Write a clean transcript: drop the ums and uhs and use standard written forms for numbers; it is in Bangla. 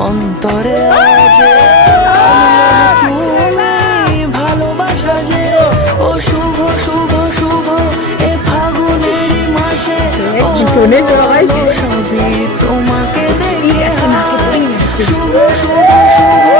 অন্তরে আছে তুমি ভালোবাসা যে ও শুভ শুভ শুভ এ ফাগুনের মাসে সবই তোমাকে দেখে শুভ শুভ শুভ